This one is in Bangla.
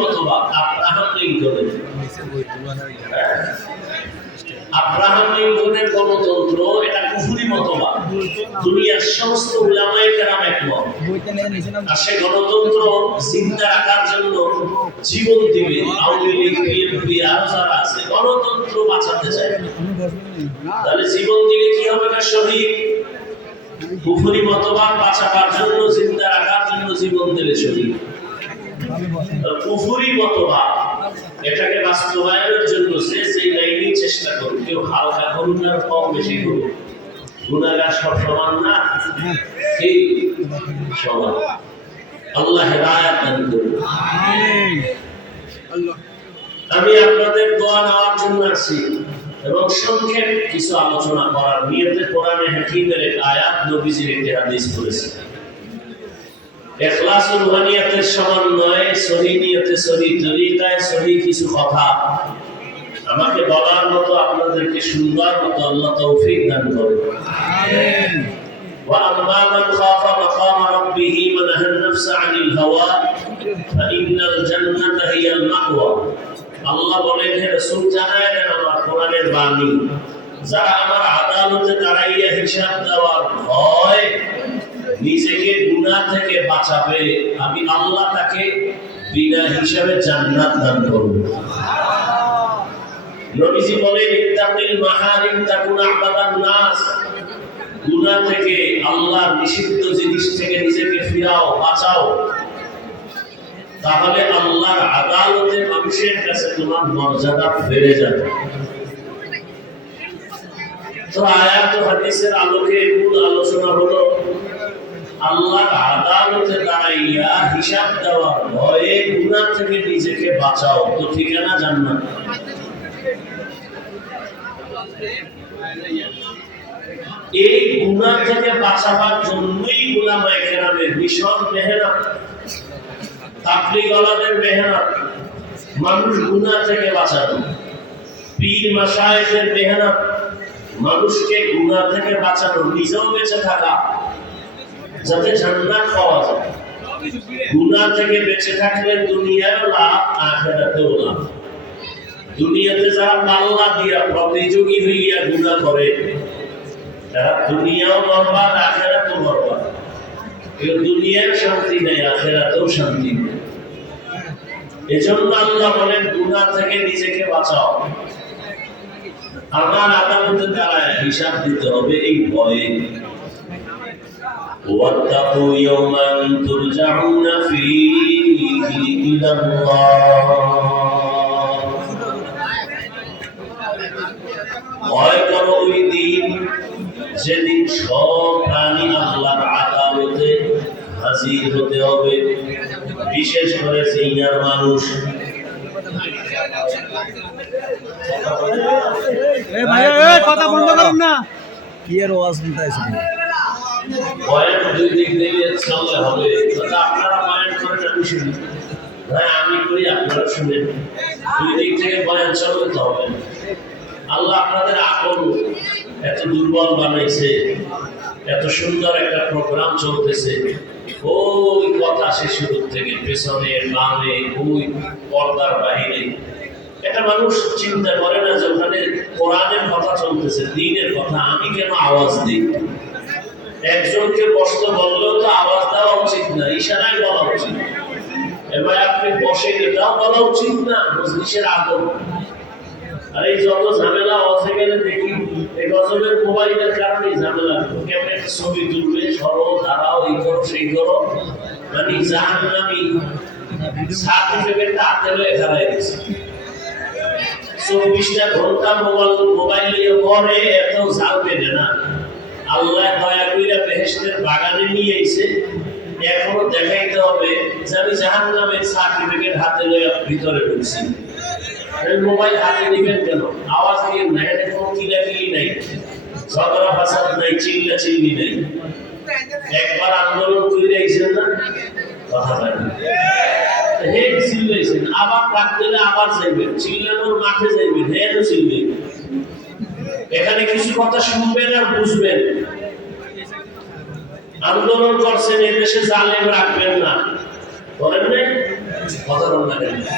মতবাদ আব্রাহাম লিঙ্কনের আব্রাহাম লিঙ্কনের গণতন্ত্র, এটা কুফুরি মতবাদ। দুনিয়ার সমস্ত উলামায়ে কেরাম একমত। আর সে গণতন্ত্র চিন্তা রাখার জন্য জীবন দিবে। আওয়ামী লীগ, বিএনপি, আরও যারা আছে, গণতন্ত্র বাঁচাতে চায়। তাহলে জীবন দিলে কি হবে না শহীদ? কুফুরি মতবাদ বাঁচাবার জন্য চিন্তা রাখার জন্য জীবন দিলে শহীদ। এটাকে বাস্তবায়নের জন্য সে সেই চেষ্টা কেউ হালকা আর কম বেশি গুণাগার সব সমান না? সমান। আল্লাহ হেদায়াত দান করুন। আমি আপনাদের দোয়া নেওয়ার জন্য আসছি এবং সংক্ষেপ কিছু আলোচনা করার নিয়তে কোরআনে হাকিমের আয়াত নবীজির একটি হাদিস করেছে এখলাসুল ওয়ানিয়াতের সমন্বয়ে সহি নিয়তে সহি তরিকায় সহি কিছু কথা আমাকে বলার মতো আপনাদেরকে শুনবার মতো আল্লাহ তৌফিক দান করুন وأما من خاف مقام ربه ونهى النفس عن الهوى فإن الجنة هي المأوى আল্লাহ বলেন হে রাসূল জানায় দেন আমার কোরআনের বাণী যারা আমার আদালতে দাঁড়াইয়া হিসাব দেওয়ার ভয় নিজেকে গুনাহ থেকে বাঁচাবে, আমি আল্লাহ তাকে বিনা হিসাবে জান্নাত দান করব। নবীজি বলেন, ইত্তাকিল মাহারিম তাকুন আবাদান নাস। গুনাহ থেকে আল্লাহর নিষিদ্ধ জিনিস থেকে নিজেকে ফিরাও, বাঁচাও। তাহলে আল্লাহর আদালতে মানুষের কাছে তোমার মর্যাদা বেড়ে যাবে। তো আয়াত হাদিসের আলোকে মূল আলোচনা হলো, আল্লাহর আদালতে দাঁড়াইয়া হিসাব দেওয়ার ভয়ে গুনাহ থেকে নিজেকে বাঁচাও। তো ঠিকানা জান্নাত। এই গুনাহ থেকে বাঁচাবার জন্যই উলামায়ে কেরামের মিশন মেহনত। তাবলিগওয়ালাদের মেহনত। মানুষ গুনাহ থেকে বাঁচানো পীর মাশায়েখের মেহনত। মানুষকে গুনাহ থেকে বাঁচানো, নিজেও বেঁচে থাকা। যাতে জান্নাত পাওয়া যায়। গুনাহ থেকে বেঁচে থাকলে দুনিয়ার লাভ, আখিরাতেও লাভ। দুনিয়াতে যারা পাল্লা দিয়া প্রতিযোগী হইয়া গুনাহ করে, তারা দুনিয়াও বরবাদ, আখেরাতেও বরবাদ। দুনিয়ার শান্তি নেই আখেরাতেও শান্তি নেই এজন্য আল্লাহ বলেন, গুনাহ থেকে নিজেকে বাঁচাও। আমার আদালতে দাঁড়ায় হিসাব দিতে হবে, এই ভয়ে। واتقوا يوما ترجعون فيه إلى الله ভয় করো ওই দিন যেদিন সব প্রাণী আল্লাহর আদালতে হাজির হতে হবে বিশেষ করে সিনিয়র মানুষ এ ভাই এ কথা বন্ধ করুন না কি এর ওয়াজ শুনতে বয়ান দুই দিক দিয়ে চলতে হবে। তবে আপনারা বয়ান করেন আমি শুনি ভাই আমি করি, আপনারা শুনেন। দুই দিক থেকে বয়ান চলতে হবে আল্লাহ আপনাদের আকল এত দুর্বল বানাইছে, এত সুন্দর একটা প্রোগ্রাম চলতেছে। ওই কথা সে থেকে, পেছনে, বামে, ওই পর্দার বাহিরে। একটা মানুষ চিন্তা করে না যে ওখানে কোরআনের কথা চলতেছে, দিনের কথা। আমি কেন আওয়াজ দিই? একজনকে কষ্ট বললেও তো আওয়াজ দেওয়া উচিত না, ইশারায় বলা উচিত এবার আপনি বসে এটাও বলা উচিত না, মজলিসের আদর আর এই যত ঝামেলা গেলে দেখি, এই গজবের মোবাইলের কারণে ঝামেলা। কেমন একটা ছবি তুলবে সরো দাঁড়াও এই করো, সেই করো। মানে খেলায় গেছে চব্বিশটা ঘণ্টা মোবাইল মোবাইল নিয়ে পরে এত ঝাল পেবে না। আল্লাহ দয়া কইরা বেহেশতের বাগানে নিয়ে এসে এখনও দেখাইতে হবে যে আমি জাহান নামের সার্টিফিকেট হাতে লয়ে ভিতরে ঢুকছি। মোবাইল হাতে নিবেন কেন? আওয়াজ দিয়ে না এটা কিলাকিলি নাই। ঝগড়া ফাসাদ নাই চিল্লা চিল্লি নাই। একবার আন্দোলন করে আইছেন না? কথা বলেন। হে চিল্লাইছেন, আবার ডাক দিলে আবার যাইবেন চিল্লানোর মাঠে যাইবেন, হে চিল্লাইবেন। এখানে কিছু কথা শুনবেন আর বুঝবেন। আন্দোলন করছেন এদেশে দেশে জালেম রাখবেন না। বলেন নাই? কথা বলেন না